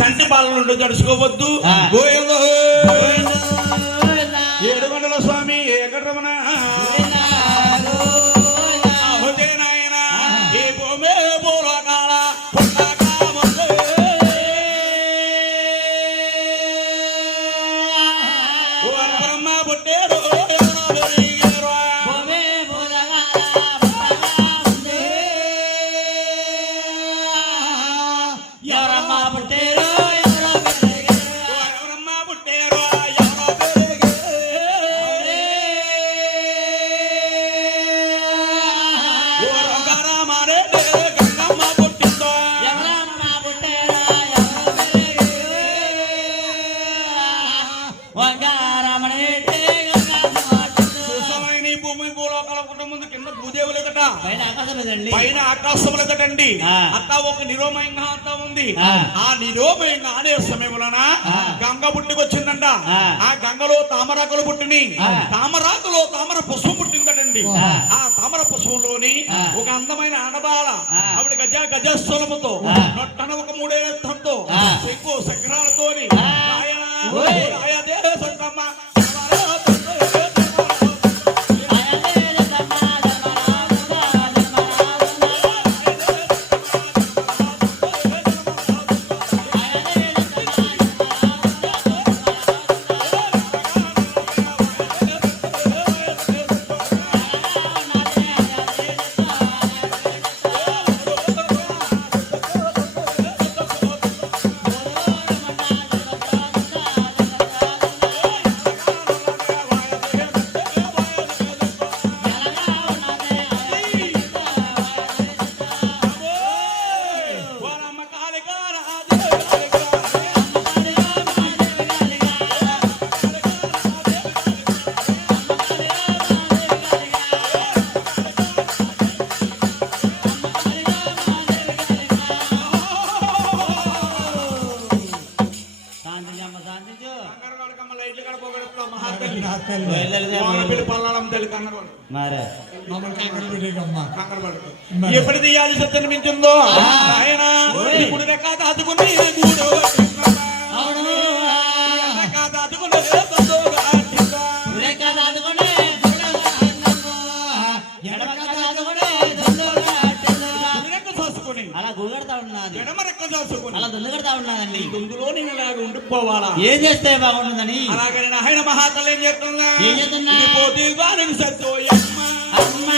సంటి పాలన తడుచుకోవద్దు. గోవింద 7 గంటల స్వామి ఎక్కడ రమణ పైన ఆకాశం లేదండి. అత్త ఒక నిరోమయంగా అత్త ఉంది. ఆ నిరోమయంగా ఆడే సమయంలోన గంగ పుట్టుకొచ్చిందంట. ఆ గంగలో తామరాకులు పుట్టిని, తామరాకులో తామర పశువు పుట్టిందటండి. ఆ తామర పశువులోని ఒక అందమైన ఆడబాల ఆవిడ గజస్థలముతో నొట్టన ఒక 3 ఏళ్ళతో శంకు చక్రాలతోని ఎప్పుడు తీయాలి సత్యనిపించిందో ఆయన ఇప్పుడు దాచుకుని అలా గుగడతా ఉన్నది, ఎడమరెక్క చూసుకుని అలా దున్నగడతా ఉన్నదండి. దుందులో నేను ఇలాగ ఉండిపోవాలా? ఏం చేస్తే బాగుంటుందని అలాగే ఆయన మహాతల్లి ఏం చేస్తున్నా ఏం చేస్తున్నా పోటీ వారికి సత్తో అమ్మ అమ్మ